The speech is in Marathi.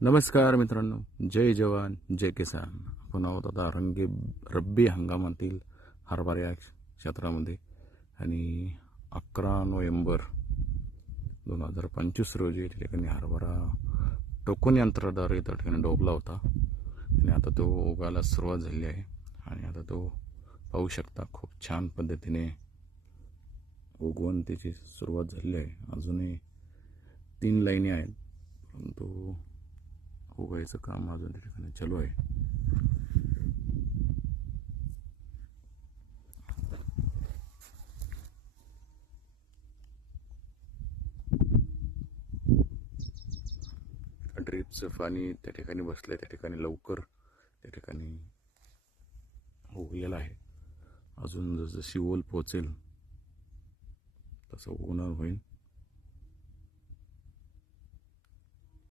नमस्कार मित्रांनो, जय जवान जय किसान. आपण आहोत आता रब्बी हंगामातील हरभरा या क्षेत्रामध्ये आणि 11 नोव्हेंबर 2025 रोजी त्या ठिकाणी हरभरा टोकन यंत्राद्वारे त्या ठिकाणी डोबला होता आणि आता तो उगायला सुरुवात झाली आहे. आणि आता तो पाहू शकता खूप छान पद्धतीने उगवण त्याची सुरुवात झाली आहे. अजूनही 3 लाईनी आहेत, परंतु उगायचं काम अजून त्या ठिकाणी चालू आहे. ड्रिपचं पाणी त्या ठिकाणी बसलं त्या ठिकाणी लवकर त्या ठिकाणी उगलेलं आहे. अजून जसजशी ओल पोचेल तसं उगवणार होईल.